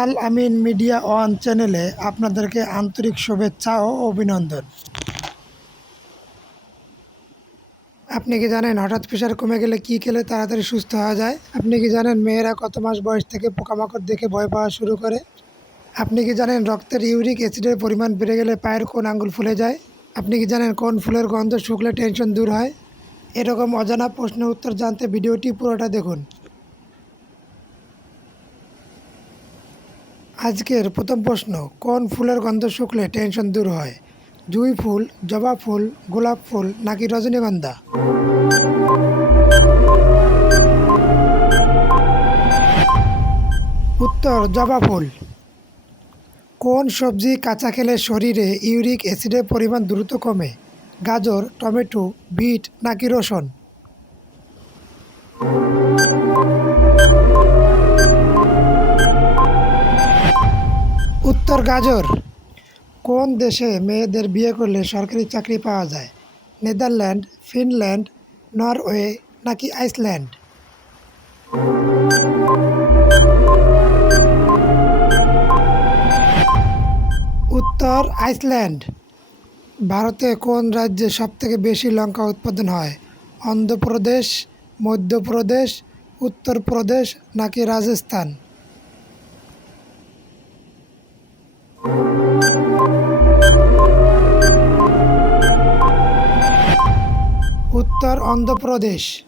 আল আমিন media one চ্যানেলে আপনাদেরকে আন্তরিক শুভেচ্ছা ও অভিনন্দন। আপনি কি জানেন হঠাৎ প্রেশার কমে গেলে কি খেলে তাড়াতাড়ি সুস্থ হওয়া যায়? আপনি কি জানেন মেয়েরা কত মাস বয়স থেকে পোকামাকড় দেখে ভয় পাওয়া শুরু করে? আপনি কি জানেন রক্তের ইউরিক অ্যাসিডের পরিমাণ বেড়ে গেলে পায়ের কোন আঙ্গুল ফুলে যায়? আপনি কি জানেন কোন ফুলের গন্ধ শুকলে টেনশন দূর হয়? এরকম অজানা প্রশ্নের উত্তর জানতে ভিডিওটি পুরোটা দেখুন। আজকের প্রথম প্রশ্ন, কোন ফুলের গন্ধ শুকলে টেনশন দূর হয়? জুঁই ফুল, জবা ফুল, গোলাপ ফুল নাকি রজনীগন্ধা? উত্তর, জবা ফুল। কোন সবজি কাঁচা খেলে শরীরে ইউরিক অ্যাসিডের পরিমাণ দ্রুত কমে? গাজর, টমেটো, বিট নাকি রসুন? উত্তর গাজর? কোন দেশে মেয়েদের বিয়ে করলে সরকারি চাকরি পাওয়া যায়? নেদারল্যান্ড, ফিনল্যান্ড, নরওয়ে নাকি আইসল্যান্ড? উত্তর আইসল্যান্ড। ভারতে কোন রাজ্যে সবথেকে বেশি লঙ্কা উৎপাদন হয়? অন্ধ্রপ্রদেশ, মধ্যপ্রদেশ, উত্তরপ্রদেশ নাকি রাজস্থান? উত্তর অন্ধ্রপ্রদেশ।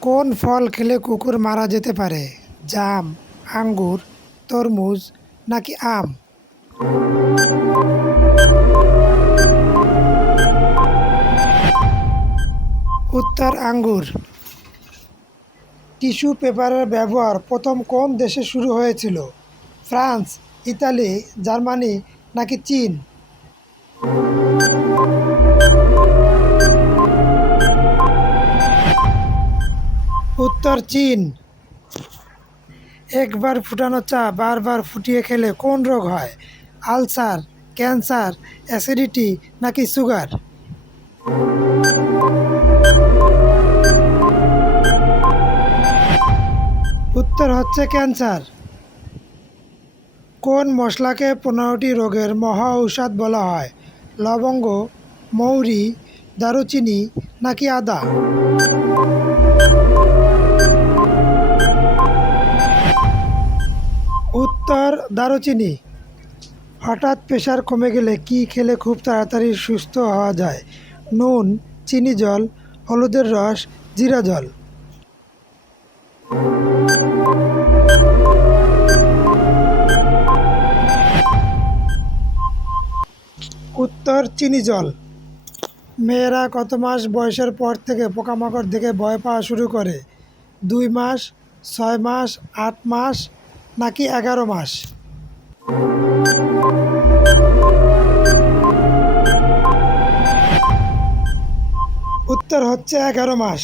কোন ফল খেলে কুকুর মারা যেতে পারে? জাম, আঙ্গুর, তরমুজ নাকি আম? উত্তর আঙ্গুর। টিস্যু পেপারের ব্যবহার প্রথম কোন দেশে শুরু হয়েছিল? ফ্রান্স ইতালি, জার্মানি, নাকি চীন? উত্তর চীন। একবার ফুটানো চা বারবার ফুটিয়ে খেলে কোন রোগ হয়? আলসার, ক্যান্সার, অ্যাসিডিটি, নাকি সুগার? উত্তর হচ্ছে ক্যান্সার। কোন মশলাকে পনেরোটি রোগের মহা ঔষধ বলা হয়? লবঙ্গ, মৌরি, দারুচিনি নাকি আদা? উত্তর, দারুচিনি। হঠাৎ প্রেশার কমে গেলে কি খেলে খুব তাড়াতাড়ি সুস্থ হওয়া যায়? নুন, চিনি জল, হলুদের রস, জিরা জল। উত্তর চিনি জল। মেয়েরা কত মাস বয়সের পর থেকে পোকামাকড় দেখে ভয় পাওয়া শুরু করে? দুই মাস, ছয় মাস, আট মাস, নাকি এগারো মাস? উত্তর হচ্ছে এগারো মাস।